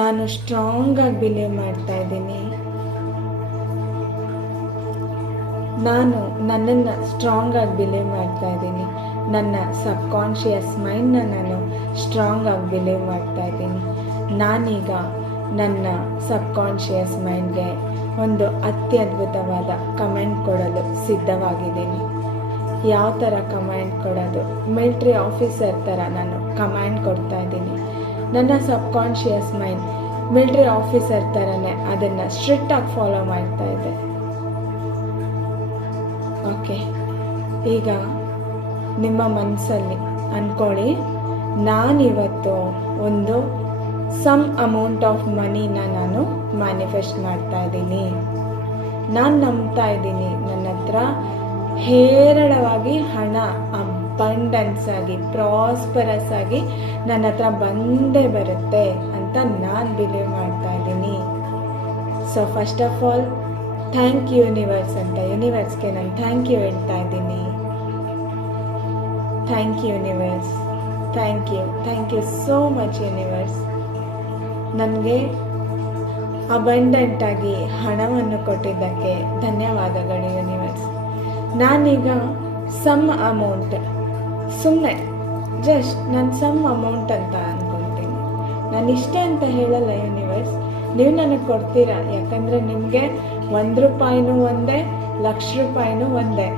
ನಾನು ಸ್ಟ್ರಾಂಗ್ ಆಗಿ ಬಿಲೀವ್ ಮಾಡ್ತಾ ಇದ್ದೀನಿ. ನಾನು ನನ್ನನ್ನು ಸ್ಟ್ರಾಂಗ್ ಆಗಿ ಬಿಲೀವ್ ಮಾಡ್ತಾ ಇದ್ದೀನಿ. ನನ್ನ ಸಬ್ ಕಾನ್ಶಿಯಸ್ ಮೈಂಡ್ನ ನಾನು ಸ್ಟ್ರಾಂಗ್ ಆಗಿ ಬಿಲೀವ್ ಮಾಡ್ತಾ ಇದ್ದೀನಿ. ನಾನೀಗ ನನ್ನ ಸಬ್ ಕಾನ್ಷಿಯಸ್ ಮೈಂಡ್ಗೆ ಒಂದು ಅತ್ಯದ್ಭುತವಾದ ಕಮೆಂಟ್ ಕೊಡಲು ಸಿದ್ಧವಾಗಿದ್ದೀನಿ. ಯಾವ ಥರ ಕಮಾಂಡ್ ಕೊಡೋದು? ಮಿಲ್ಟ್ರಿ ಆಫೀಸರ್ ಥರ ನಾನು ಕಮಾಂಡ್ ಕೊಡ್ತಾ ಇದ್ದೀನಿ. ನನ್ನ subconscious mind military officer ಥರನೇ ಅದನ್ನು ಸ್ಟ್ರಿಕ್ಟಾಗಿ ಫಾಲೋ ಮಾಡ್ತಾ ಇದೆ. ಓಕೆ ಈಗ ನಿಮ್ಮ ಮನಸ್ಸಲ್ಲಿ ಅಂದ್ಕೊಳ್ಳಿ ನಾನಿವತ್ತು ಒಂದು ಸಮ್ ಅಮೌಂಟ್ ಆಫ್ ಮನಿನ ನಾನು ಮ್ಯಾನಿಫೆಸ್ಟ್ ಮಾಡ್ತಾ ಇದ್ದೀನಿ. ನಾನು ನಂಬ್ತಾ ಇದ್ದೀನಿ ನನ್ನ ಹತ್ರ ಹೇರಳವಾಗಿ ಅಬಂಡನ್ಸ್ ಆಗಿ ಪ್ರಾಸ್ಪರಸ್ ಆಗಿ ನನ್ನ ಹತ್ರ ಬಂದೇ ಬರುತ್ತೆ ಅಂತ ನಾನು ಬಿಲೀವ್ ಮಾಡ್ತಾ ಇದ್ದೀನಿ. So first of all thank you universe ಅಂತ ಯೂನಿವರ್ಸ್ಗೆ ನಾನು ಥ್ಯಾಂಕ್ ಯು ಹೇಳ್ತಾ ಇದ್ದೀನಿ. Thank you universe thank you thank you so much universe ನನಗೆ ಅಬಂಡೆಂಟಾಗಿ ಹಣವನ್ನು ಕೊಟ್ಟಿದ್ದಕ್ಕೆ ಧನ್ಯವಾದಗಳು ಯೂನಿವರ್ಸ್ ನಾನೀಗ ಸಮ್ ಅಮೌಂಟ್ ಸುಮ್ಮನೆ ಜಸ್ಟ್ ನಾನು ಸಮ್ ಅಮೌಂಟ್ ಅಂತ ಅಂದ್ಕೊತೀನಿ ನಾನು ಇಷ್ಟೇ ಅಂತ ಹೇಳಲ್ಲ ಯೂನಿವರ್ಸ್ ನೀವು ನನಗೆ ಕೊಡ್ತೀರಾ? ಯಾಕಂದರೆ ನಿಮಗೆ ಒಂದು ರೂಪಾಯಿನೂ ಒಂದೇ, ಲಕ್ಷ ರೂಪಾಯಿನೂ ಒಂದೇ,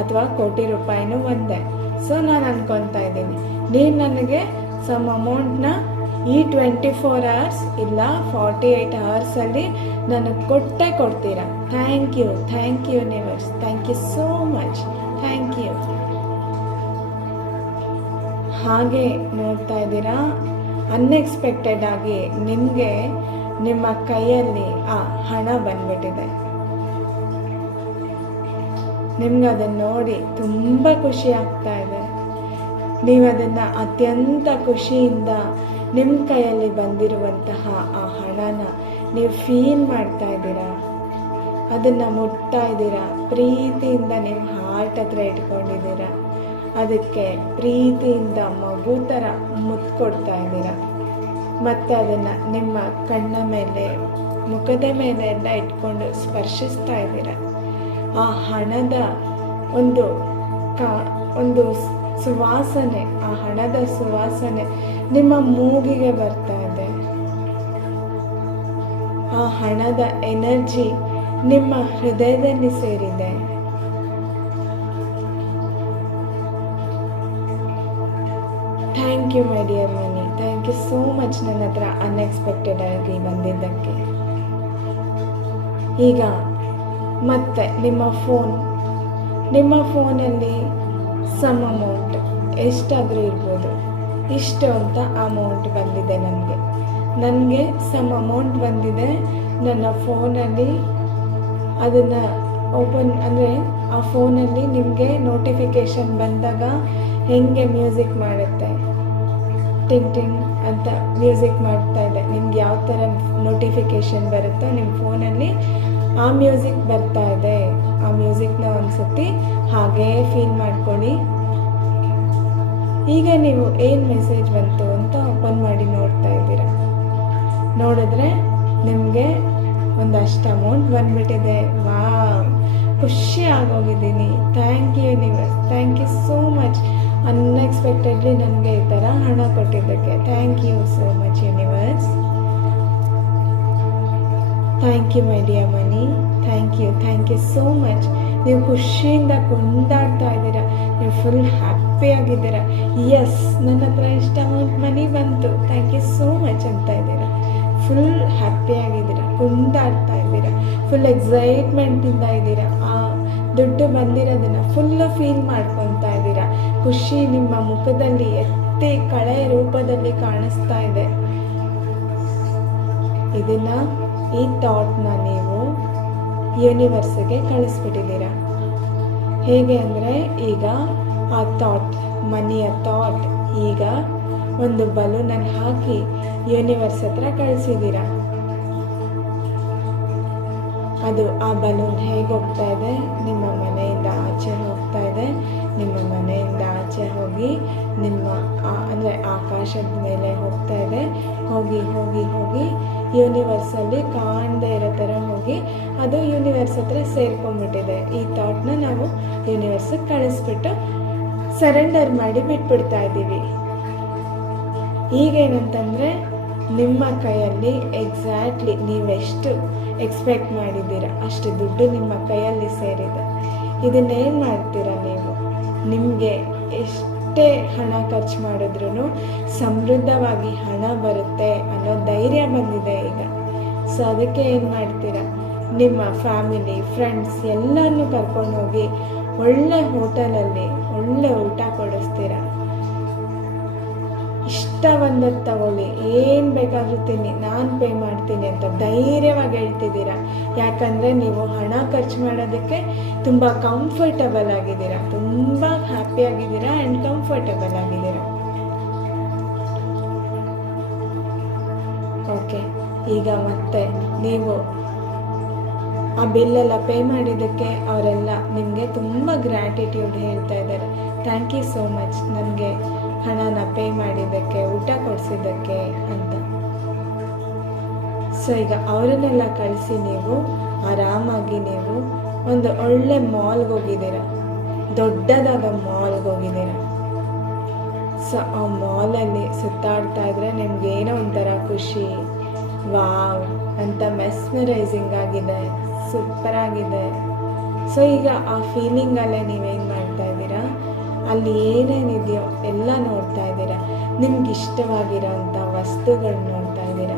ಅಥವಾ ಕೋಟಿ ರೂಪಾಯಿನೂ ಒಂದೇ. ಸೊ ನಾನು ಅಂದ್ಕೊತಾ ಇದ್ದೀನಿ. ನೀವು ನನಗೆ ಸಮ್ ಅಮೌಂಟ್ನ ಈ ಟ್ವೆಂಟಿ ಫೋರ್ ಅವರ್ಸ್ ಇಲ್ಲ ಫಾರ್ಟಿ ಏಯ್ಟ್ ಅವರ್ಸಲ್ಲಿ ನನಗೆ ಕೊಟ್ಟೇ ಕೊಡ್ತೀರಾ? Thank you thank you universe thank you so much thank you ಹಾಗೆ ನೋಡ್ತಾ ಇದ್ದೀರಾ? ಅನ್ಎಕ್ಸ್ಪೆಕ್ಟೆಡ್ ಆಗಿ ನಿಮಗೆ ನಿಮ್ಮ ಕೈಯಲ್ಲಿ ಆ ಹಣ ಬಂದ್ಬಿಟ್ಟಿದೆ. ನಿಮ್ಗೆ ಅದನ್ನು ನೋಡಿ ತುಂಬ ಖುಷಿ ಆಗ್ತಾ ಇದೆ. ನೀವು ಅದನ್ನ ಅತ್ಯಂತ ಖುಷಿಯಿಂದ ನಿಮ್ಮ ಕೈಯಲ್ಲಿ ಬಂದಿರುವಂತಹ ಆ ಹಣನ ನೀವು ಫೀಲ್ ಮಾಡ್ತಾ ಇದ್ದೀರಾ? ಅದನ್ನು ಮುಟ್ತಾ ಇದ್ದೀರಾ? ಪ್ರೀತಿಯಿಂದ ನಿಮ್ಮ ಹಾರ್ಟ್ ಹತ್ರ ಇಟ್ಕೊಂಡಿದ್ದೀರಾ? ಅದಕ್ಕೆ ಪ್ರೀತಿಯಿಂದ ಮಗು ಥರ ಮುತ್ಕೊಡ್ತಾ ಇದ್ದೀರಾ. ಮತ್ತು ಅದನ್ನು ನಿಮ್ಮ ಕಣ್ಣ ಮೇಲೆ, ಮುಖದ ಮೇಲೆ ಎಲ್ಲ ಇಟ್ಕೊಂಡು ಸ್ಪರ್ಶಿಸ್ತಾ ಇದ್ದೀರ. ಆ ಹಣದ ಒಂದು ಕಾ, ಒಂದು ಸುವಾಸನೆ, ಆ ಹಣದ ಸುವಾಸನೆ ನಿಮ್ಮ ಮೂಗಿಗೆ ಬರ್ತಾ ಇದೆ. ಆ ಹಣದ ಎನರ್ಜಿ ನಿಮ್ಮ ಹೃದಯದಲ್ಲಿ ಸೇರಿದೆ. Thank you my dear money thank you so much ನನ್ನ ಹತ್ರ ಅನ್ಎಕ್ಸ್ಪೆಕ್ಟೆಡ್ ಆಗಿ ಬಂದಿದ್ದಕ್ಕೆ. ಈಗ ಮತ್ತೆ ನಿಮ್ಮ ಫೋನ್ ನಿಮ್ಮ ಫೋನಲ್ಲಿ ಸಮ್ ಅಮೌಂಟ್ ಎಷ್ಟಾದರೂ ಇರ್ಬೋದು. ಇಷ್ಟು ಅಂತ ಅಮೌಂಟ್ ಬಂದಿದೆ ನನಗೆ. ನನಗೆ ಸಮ್ ಅಮೌಂಟ್ ಬಂದಿದೆ. ನನ್ನ ಫೋನಲ್ಲಿ ಅದನ್ನು ಓಪನ್ ಅಂದರೆ ಆ ಫೋನಲ್ಲಿ ನಿಮಗೆ ನೋಟಿಫಿಕೇಷನ್ ಬಂದಾಗ ಹೆಂಗೆ ಮ್ಯೂಸಿಕ್ ಮಾಡುತ್ತೆ? ಟಿಂಗ್ ಟಿಂಗ್ ಅಂತ ಮ್ಯೂಸಿಕ್ ಮಾಡ್ತಾ ಇದೆ. ನಿಮ್ಗೆ ಯಾವ ಥರ ನೋಟಿಫಿಕೇಷನ್ ಬರುತ್ತೋ ನಿಮ್ಮ ಫೋನಲ್ಲಿ ಆ ಮ್ಯೂಸಿಕ್ ಬರ್ತಾ ಇದೆ. ಆ ಮ್ಯೂಸಿಕ್ನ ಒಂದ್ಸತಿ ಹಾಗೇ ಫೀಲ್ ಮಾಡ್ಕೊಳ್ಳಿ ಈಗ ನೀವು ಏನು ಮೆಸೇಜ್ ಬಂತು ಅಂತ ಓಪನ್ ಮಾಡಿ ನೋಡ್ತಾ ಇದ್ದೀರಾ. ನೋಡಿದ್ರೆ ನಿಮಗೆ ಒಂದು ಅಷ್ಟು ಅಮೌಂಟ್ ಬಂದ್ಬಿಟ್ಟಿದೆ. ವಾ ಖುಷಿ ಆಗೋಗಿದ್ದೀನಿ. Thank you universe thank you so much unexpectedly ನನಗೆ ಈ ಥರ ಹಣ ಕೊಟ್ಟಿದ್ದಕ್ಕೆ. Thank you so much universe thank you my dear money thank you thank you so much ನೀವು ಖುಷಿಯಿಂದ ಕೊಂಡಾಡ್ತಾ ಇದ್ದೀರಾ. ನೀವು ಫುಲ್ ಹ್ಯಾಪಿಯಾಗಿದ್ದೀರಾ ಎಸ್ ನನ್ನ ಹತ್ರ ಇಷ್ಟ ಅಮೌಂಟ್ ಮನಿ ಬಂತು. ಥ್ಯಾಂಕ್ ಯು ಸೋ ಮಚ್ ಅಂತ ಇದ್ದೀರಾ. ಫುಲ್ ಹ್ಯಾಪಿಯಾಗಿದ್ದೀರಾ ಕೊಂಡಾಡ್ತಾ ಇದ್ದೀರಾ. ಫುಲ್ ಎಕ್ಸೈಟ್ಮೆಂಟಿಂದ ಇದ್ದೀರಾ. ಆ ದುಡ್ಡು ಬಂದಿರೋದನ್ನು ಫುಲ್ಲು ಫೀಲ್ ಮಾಡ್ಕೊತಾ ಖುಷಿ ನಿಮ್ಮ ಮುಖದಲ್ಲಿ ಎತ್ತಿ ಕಳೆ ರೂಪದಲ್ಲಿ ಕಾಣಿಸ್ತಾ ಇದೆ. ಇದನ್ನ ಈ ಥಾಟ್ನ ನೀವು ಯೂನಿವರ್ಸ್ಗೆ ಕಳಿಸ್ಬಿಟ್ಟಿದ್ದೀರಾ. ಹೇಗೆ ಅಂದರೆ ಈಗ ಆ ಥಾಟ್, ಮನಿಯ ಥಾಟ್ ಈಗ ಒಂದು ಬಲೂನನ್ನು ಹಾಕಿ ಯೂನಿವರ್ಸ್ ಹತ್ರ ಕಳಿಸಿದ್ದೀರಾ. ಅದು ಆ ಬಲೂನ್ ಹೇಗೆ ಹೋಗ್ತಾ ಇದೆ? ನಿಮ್ಮ ಮನೆಯಿಂದ ಆಚೆ ಹೋಗ್ತಾ ಇದೆ. ನಿಮ್ಮ ಮನೆಯಿಂದ ಆಚೆ ಹೋಗಿ ನಿಮ್ಮ ಅಂದರೆ ಆಕಾಶದ ಮೇಲೆ ಹೋಗ್ತಾ ಇದೆ. ಹೋಗಿ ಹೋಗಿ ಹೋಗಿ ಯೂನಿವರ್ಸಲ್ಲಿ ಕಾಣದೇ ಇರೋ ಥರ ಹೋಗಿ ಅದು ಯೂನಿವರ್ಸ್ ಹತ್ರ ಸೇರ್ಕೊಂಡ್ಬಿಟ್ಟಿದೆ. ಈ ಥಾಟ್ನ ನಾವು ಯೂನಿವರ್ಸಿಗೆ ಕಳಿಸ್ಬಿಟ್ಟು ಸರೆಂಡರ್ ಮಾಡಿ ಬಿಟ್ಬಿಡ್ತಾ ಇದ್ದೀವಿ. ಈಗೇನಂತಂದರೆ ನಿಮ್ಮ ಕೈಯಲ್ಲಿ ಎಕ್ಸಾಕ್ಟ್ಲಿ ನೀವೆಷ್ಟು ಎಕ್ಸ್ಪೆಕ್ಟ್ ಮಾಡಿದ್ದೀರ ಅಷ್ಟು ದುಡ್ಡು ನಿಮ್ಮ ಕೈಯಲ್ಲಿ ಸೇರಿದೆ. ಇದನ್ನೇನು ಮಾಡ್ತೀರಾ ನೀವು? ನಿಮಗೆ ಎಷ್ಟೇ ಹಣ ಖರ್ಚು ಮಾಡಿದ್ರೂ ಸಮೃದ್ಧವಾಗಿ ಹಣ ಬರುತ್ತೆ ಅನ್ನೋ ಧೈರ್ಯ ಬಂದಿದೆ ಈಗ. ಸೊ ಅದಕ್ಕೆ ಏನು ಮಾಡ್ತೀರಾ? ನಿಮ್ಮ ಫ್ಯಾಮಿಲಿ ಫ್ರೆಂಡ್ಸ್ ಎಲ್ಲರನ್ನೂ ಕರ್ಕೊಂಡು ಹೋಗಿ ಒಳ್ಳೆ ಹೋಟೆಲಲ್ಲಿ ಒಳ್ಳೆ ಊಟ ಕೊಡಿಸ್ತೀರ? ಇಷ್ಟ ಬಂದದ್ದು ತಗೊಳ್ಳಿ. ಏನು ಬೇಕಾದರೂ ತಿನ್ನಿ. ನಾನು ಪೇ ಮಾಡ್ತೀನಿ ಅಂತ ಧೈರ್ಯವಾಗಿ ಹೇಳ್ತಿದ್ದೀರಾ? ಯಾಕಂದರೆ ನೀವು ಹಣ ಖರ್ಚು ಮಾಡೋದಕ್ಕೆ ತುಂಬ ಕಂಫರ್ಟಬಲ್ ಆಗಿದ್ದೀರಾ? ತುಂಬ ಹ್ಯಾಪಿ ಆಗಿದ್ದೀರಾ ಆ್ಯಂಡ್ ಕಂಫರ್ಟಬಲ್ ಆಗಿದ್ದೀರಾ? ಓಕೆ ಈಗ ಮತ್ತೆ ನೀವು ಆ ಬಿಲ್ಲೆಲ್ಲ ಪೇ ಮಾಡಿದ್ದಕ್ಕೆ ಅವರೆಲ್ಲ ನಿಮಗೆ ತುಂಬ ಗ್ರ್ಯಾಟಿಟ್ಯೂಡ್ ಹೇಳ್ತಾ ಇದ್ದಾರೆ. ಥ್ಯಾಂಕ್ ಯು ಸೋ ಮಚ್ ನನಗೆ ಹಣನ ಪೇ ಮಾಡಿದ್ದಕ್ಕೆ, ಊಟ ಕೊಡಿಸಿದ್ದಕ್ಕೆ ಅಂತ. ಸೊ ಈಗ ಅವರನ್ನೆಲ್ಲ ಕಳಿಸಿ ನೀವು, ಆರಾಮಾಗಿ ನೀವು ಒಂದು ಒಳ್ಳೆ ಮಾಲ್ಗೆ ಹೋಗಿದ್ದೀರ? ದೊಡ್ಡದಾದ ಮಾಲ್ಗೆ ಹೋಗಿದ್ದೀರ? ಸೊ ಆ ಮಾಲಲ್ಲಿ ಸುತ್ತಾಡ್ತಾ ಇದ್ರೆ ನಿಮ್ಗೆ ಏನೋ ಒಂಥರ ಖುಷಿ, ವಾವ್, ಅಂತ ಮೆಸ್ಮರೈಸಿಂಗ್ ಆಗಿದೆ ಸೂಪರ್ ಆಗಿದೆ. ಸೊ ಈಗ ಆ ಫೀಲಿಂಗಲ್ಲೇ ನೀವೇನು ಮಾಡ್ತಾ ಇದ್ದೀರಾ? ಅಲ್ಲಿ ಏನೇನಿದೆಯೋ ಎಲ್ಲ ನೋಡ್ತಾ ಇದ್ದೀರ? ನಿಮ್ಗೆ ಇಷ್ಟವಾಗಿರೋಂಥ ವಸ್ತುಗಳು ನೋಡ್ತಾ ಇದ್ದೀರ?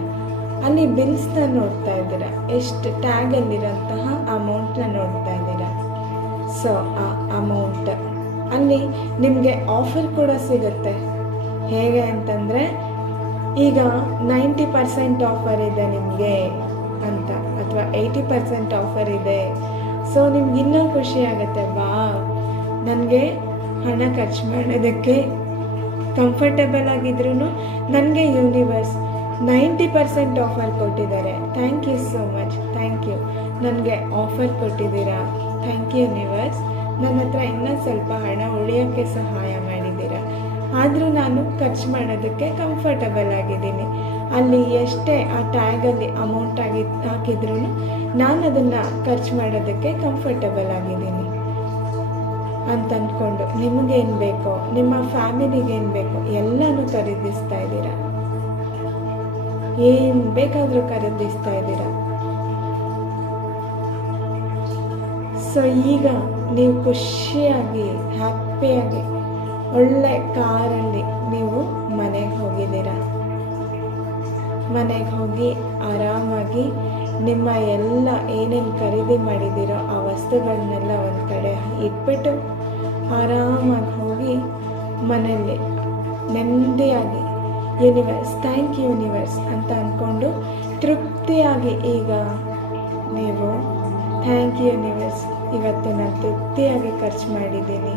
ಅಲ್ಲಿ ಬಿಲ್ಸ್ನ ನೋಡ್ತಾ ಇದ್ದೀರ? ಎಷ್ಟು ಟ್ಯಾಗಲ್ಲಿರೋಂತಹ ಅಮೌಂಟ್ನ ನೋಡ್ತಾ ಇದ್ದೀರಾ? ಸೊ ಆ ಅಮೌಂಟ್ ಅಲ್ಲಿ ನಿಮಗೆ ಆಫರ್ ಕೂಡ ಸಿಗುತ್ತೆ. ಹೇಗೆ ಅಂತಂದರೆ, ಈಗ ನೈಂಟಿ ಪರ್ಸೆಂಟ್ ಆಫರ್ ಇದೆ ನಿಮಗೆ ಅಂತ, ಅಥವಾ ಏಯ್ಟಿ ಪರ್ಸೆಂಟ್ ಆಫರ್ ಇದೆ. ಸೊ ನಿಮ್ಗೆ ಇನ್ನೂ ಖುಷಿ ಆಗುತ್ತೆ, ಬಾ. ನನಗೆ ಹಣ ಖರ್ಚು ಮಾಡೋದಕ್ಕೆ ಕಂಫರ್ಟಬಲ್ ಆಗಿದ್ರೂ ನನಗೆ ಯೂನಿವರ್ಸ್ ನೈಂಟಿ ಪರ್ಸೆಂಟ್ ಆಫರ್ ಕೊಟ್ಟಿದ್ದಾರೆ. Thank you so much thank you ನನಗೆ ಆಫರ್ ಕೊಟ್ಟಿದ್ದೀರಾ? ಥ್ಯಾಂಕ್ ಯು ನಿವಾಸ್ ನನ್ನ ಹತ್ರ ಇನ್ನೂ ಸ್ವಲ್ಪ ಹಣ ಉಳಿಯೋಕ್ಕೆ ಸಹಾಯ ಮಾಡಿದ್ದೀರಾ? ಆದರೂ ನಾನು ಖರ್ಚು ಮಾಡೋದಕ್ಕೆ ಕಂಫರ್ಟಬಲ್ ಆಗಿದ್ದೀನಿ. ಅಲ್ಲಿ ಎಷ್ಟೇ ಆ ಟ್ಯಾಗಲ್ಲಿ ಅಮೌಂಟ್ ಆಗಿ ಹಾಕಿದ್ರು ನಾನು ಅದನ್ನು ಖರ್ಚು ಮಾಡೋದಕ್ಕೆ ಕಂಫರ್ಟಬಲ್ ಆಗಿದ್ದೀನಿ. ಅಂತ ಅಂದ್ಕೊಂಡು ನಿಮಗೇನು ಬೇಕೋ, ನಿಮ್ಮ ಫ್ಯಾಮಿಲಿಗೇನು ಬೇಕೋ ಎಲ್ಲನೂ ಖರೀದಿಸ್ತಾ ಇದ್ದೀರಾ? ಏನು ಬೇಕಾದರೂ ಖರೀದಿಸ್ತಾ ಇದ್ದೀರಾ? ಸೊ ಈಗ ನೀವು ಖುಷಿಯಾಗಿ, ಹ್ಯಾಪಿಯಾಗಿ, ಒಳ್ಳೆ ಕಾರಲ್ಲಿ ನೀವು ಮನೆಗೆ ಹೋಗಿದ್ದೀರ? ಮನೆಗೆ ಹೋಗಿ ಆರಾಮಾಗಿ ನಿಮ್ಮ ಎಲ್ಲ ಏನೇನು ಖರೀದಿ ಮಾಡಿದ್ದೀರೋ ಆ ವಸ್ತುಗಳನ್ನೆಲ್ಲ ಒಂದು ಕಡೆ ಇಟ್ಬಿಟ್ಟು ಆರಾಮಾಗಿ ಹೋಗಿ ಮನೆಯಲ್ಲಿ ನೆಮ್ಮದಿಯಾಗಿ ಯೂನಿವರ್ಸ್ ಥ್ಯಾಂಕ್ ಯು ಯೂನಿವರ್ಸ್ ಅಂತ ಅಂದ್ಕೊಂಡು ತೃಪ್ತಿಯಾಗಿ ಈಗ ನೀವು ಥ್ಯಾಂಕ್ ಯು ಯೂನಿವರ್ಸ್ ಇವತ್ತು ನಾನು ತೃಪ್ತಿಯಾಗಿ ಖರ್ಚು ಮಾಡಿದ್ದೀನಿ.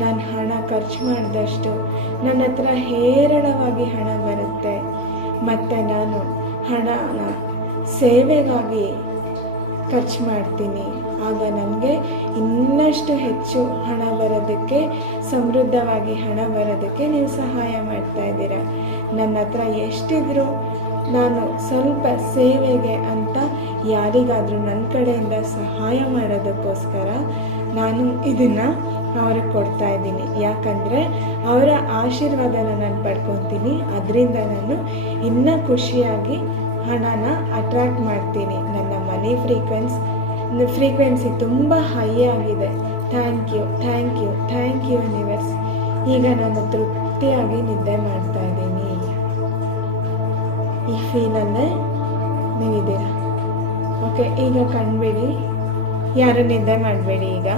ನಾನು ಹಣ ಖರ್ಚು ಮಾಡಿದಷ್ಟು ನನ್ನ ಹತ್ರ ಹೇರಳವಾಗಿ ಹಣ ಬರುತ್ತೆ. ಮತ್ತು ನಾನು ಹಣ, ಸೇವೆಗಾಗಿ ಖರ್ಚು ಮಾಡ್ತೀನಿ. ಆಗ ನನಗೆ ಇನ್ನಷ್ಟು ಹೆಚ್ಚು ಹಣ ಬರೋದಕ್ಕೆ, ಸಮೃದ್ಧವಾಗಿ ಹಣ ಬರೋದಕ್ಕೆ ನೀವು ಸಹಾಯ ಮಾಡ್ತಾ ಇದ್ದೀರಾ. ನನ್ನ ಹತ್ರ ಎಷ್ಟಿದ್ರು ನಾನು ಸ್ವಲ್ಪ ಸೇವೆಗೆ ಅಂತ ಯಾರಿಗಾದರೂ ನನ್ನ ಕಡೆಯಿಂದ ಸಹಾಯ ಮಾಡೋದಕ್ಕೋಸ್ಕರ ನಾನು ಇದನ್ನು ಅವ್ರಿಗೆ ಕೊಡ್ತಾ ಇದ್ದೀನಿ. ಯಾಕಂದರೆ ಅವರ ಆಶೀರ್ವಾದನ ನಾನು ಪಡ್ಕೊತೀನಿ. ಅದರಿಂದ ನಾನು ಇನ್ನೂ ಖುಷಿಯಾಗಿ ಹಣನ ಅಟ್ರಾಕ್ಟ್ ಮಾಡ್ತೀನಿ. ನನ್ನ ಮನಿ ಫ್ರೀಕ್ವೆನ್ಸ್ ಫ್ರೀಕ್ವೆನ್ಸಿ ತುಂಬ ಹೈ ಆಗಿದೆ. Thank you thank you thank you universe ಈಗ ನಾನು ತೃಪ್ತಿಯಾಗಿ ನಿದ್ದೆ ಮಾಡ್ತಾ ಇದ್ದೀನಿ. ಈ ಫೀಲಲ್ಲೇ ನೀವಿದ್ದೀರಾ? ಓಕೆ ಈಗ ಕಣ್ಬೇಡಿ. ಯಾರು ನಿದ್ದೆ ಮಾಡಬೇಡಿ ಈಗ?